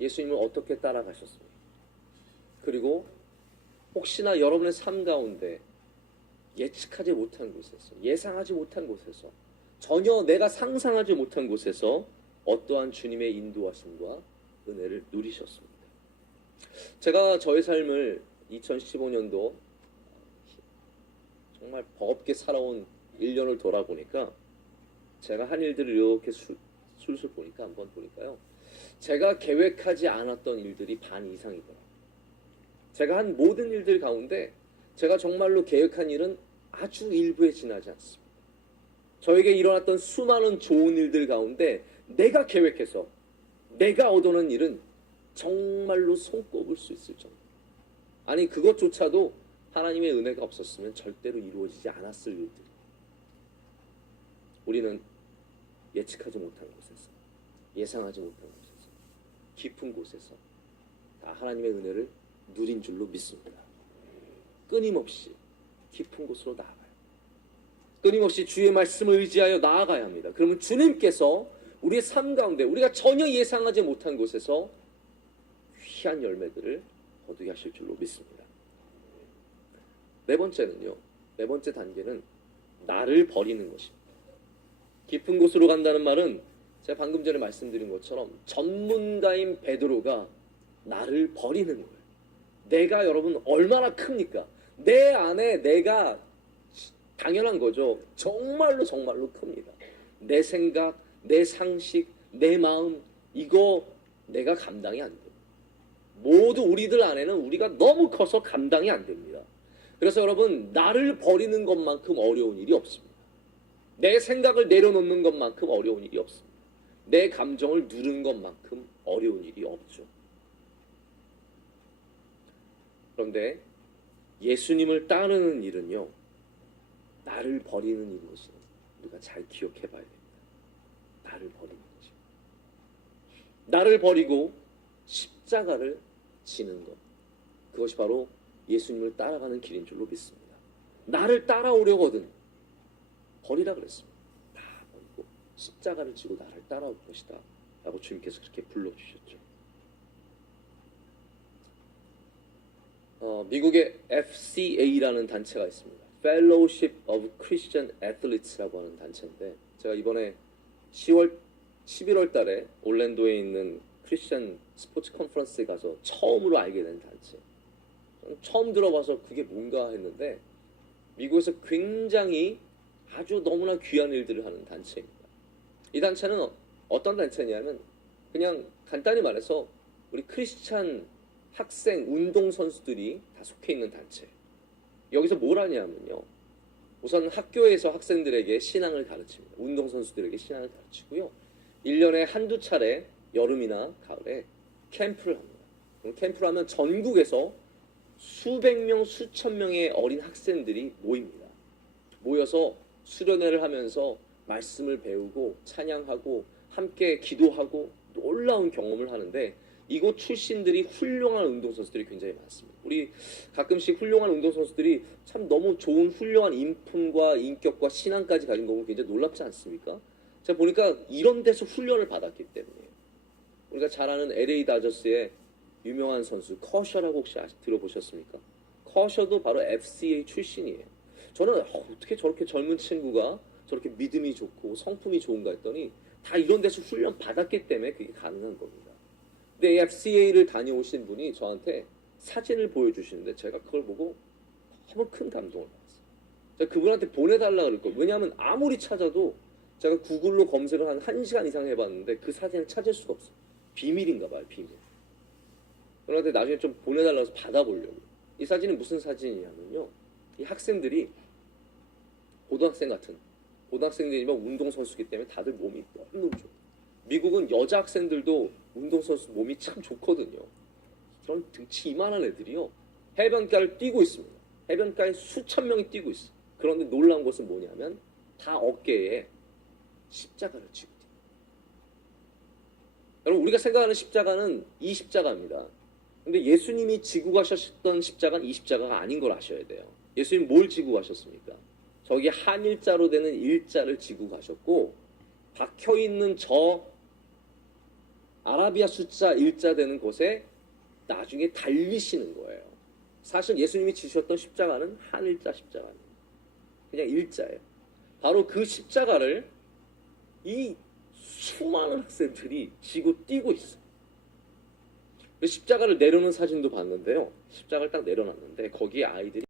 예수님을 어떻게 따라가셨습니까? 그리고 혹시나 여러분의 삶 가운데 예측하지 못한 곳에서, 예상하지 못한 곳에서, 전혀 내가 상상하지 못한 곳에서 어떠한 주님의 인도하심과 은혜를 누리셨습니다. 제가 저의 삶을 2015년도 정말 버겁게 살아온 1년을 돌아보니까 제가 한 일들을 이렇게 술술 보니까 한번 보니까요, 제가 계획하지 않았던 일들이 반 이상이더라고요. 제가 한 모든 일들 가운데 제가 정말로 계획한 일은 아주 일부에 지나지 않습니다. 저에게 일어났던 수많은 좋은 일들 가운데 내가 계획해서 내가 얻어낸 일은 정말로 손꼽을 수 있을 정도. 아니, 그것조차도 하나님의 은혜가 없었으면 절대로 이루어지지 않았을 일들. 우리는 예측하지 못한 곳에서, 예상하지 못한 곳에서, 깊은 곳에서 다 하나님의 은혜를 누린 줄로 믿습니다. 끊임없이 깊은 곳으로 나아가요. 끊임없이 주의 말씀을 의지하여 나아가야 합니다. 그러면 주님께서 우리의 삶 가운데 우리가 전혀 예상하지 못한 곳에서 귀한 열매들을 거두게 하실 줄로 믿습니다. 네 번째는요, 네 번째 단계는 나를 버리는 것입니다. 깊은 곳으로 간다는 말은 제가 방금 전에 말씀드린 것처럼 전문가인 베드로가 나를 버리는 거예요. 내가 여러분 얼마나 큽니까? 내 안에 내가 당연한 거죠. 정말로 정말로 큽니다. 내 생각, 내 상식, 내 마음, 이거 내가 감당이 안 돼요. 모두 우리들 안에는 우리가 너무 커서 감당이 안 됩니다. 그래서 여러분, 나를 버리는 것만큼 어려운 일이 없습니다. 내 생각을 내려놓는 것만큼 어려운 일이 없습니다. 내 감정을 누르는 것만큼 어려운 일이 없죠. 그런데 예수님을 따르는 일은요, 나를 버리는 일인 것을 우리가 잘 기억해 봐야 됩니다. 나를 버리는 거죠. 나를 버리고 십자가를 지는 것, 그것이 바로 예수님을 따라가는 길인 줄로 믿습니다. 나를 따라오려거든 버리라 그랬습니다. 다 버리고 십자가를 지고 나를 따라올 것이다 라고 주님께서 그렇게 불러주셨죠. 미국의 FCA라는 단체가 있습니다. Fellowship of Christian Athletes라고 하는 단체인데, 제가 이번에 11월 달에 올랜도에 있는 크리스천 스포츠 컨퍼런스에 가서 처음으로 알게 된 단체. 처음 들어봐서 그게 뭔가 했는데, 미국에서 굉장히 아주 너무나 귀한 일들을 하는 단체입니다. 이 단체는 어떤 단체냐면, 그냥 간단히 말해서 우리 크리스찬 학생 운동선수들이 다 속해 있는 단체. 여기서 뭘 하냐면요, 우선 학교에서 학생들에게 신앙을 가르칩니다. 운동선수들에게 신앙을 가르치고요, 1년에 한두 차례 여름이나 가을에 캠프를 합니다. 캠프를 하면 전국에서 수백 명, 수천 명의 어린 학생들이 모입니다. 모여서 수련회를 하면서 말씀을 배우고 찬양하고 함께 기도하고 놀라운 경험을 하는데, 이곳 출신들이 훌륭한 운동선수들이 굉장히 많습니다. 우리 가끔씩 훌륭한 운동선수들이 참 너무 좋은 훌륭한 인품과 인격과 신앙까지 가진 거 보면 굉장히 놀랍지 않습니까? 제가 보니까 이런 데서 훈련을 받았기 때문이에요. 우리가 잘 아는 LA 다저스의 유명한 선수 커셔라고 혹시 들어보셨습니까? 커셔도 바로 FCA 출신이에요. 저는 어떻게 저렇게 젊은 친구가 저렇게 믿음이 좋고 성품이 좋은가 했더니 다 이런 데서 훈련 받았기 때문에 그게 가능한 겁니다. 근데 FCA를 다녀오신 분이 저한테 사진을 보여주시는데, 제가 그걸 보고 너무 큰 감동을 받았어요. 제가 그분한테 보내달라고 그럴 거예요. 왜냐하면 아무리 찾아도 제가 구글로 검색을 한 1시간 이상 해봤는데 그 사진을 찾을 수가 없어요. 비밀인가 봐요, 비밀. 그런데 나중에 좀 보내달라고 해서 받아보려고. 이 사진은 무슨 사진이냐면요, 이 학생들이 고등학생들이면 운동선수기 때문에 다들 몸이 너무 좋아요. 미국은 여자 학생들도 운동선수 몸이 참 좋거든요. 그런 등치 이만한 애들이요, 해변가를 뛰고 있습니다. 해변가에 수천 명이 뛰고 있어요. 그런데 놀라운 것은 뭐냐면 다 어깨에 십자가를 지고 뛰어요. 여러분, 우리가 생각하는 십자가는 이 십자가입니다. 근데 예수님이 지고 가셨던 십자가는 이 십자가가 아닌 걸 아셔야 돼요. 예수님 뭘 지고 가셨습니까? 저기 한일자로 되는 일자를 지고 가셨고, 박혀있는 저 아라비아 숫자 일자 되는 곳에 나중에 달리시는 거예요. 사실 예수님이 지셨던 십자가는 한일자 십자가입니다. 그냥 일자예요. 바로 그 십자가를 이 수많은 학생들이 지고 뛰고 있어요. 그 십자가를 내려놓은 사진도 봤는데요. 십자가를 딱 내려놨는데 거기에 아이들이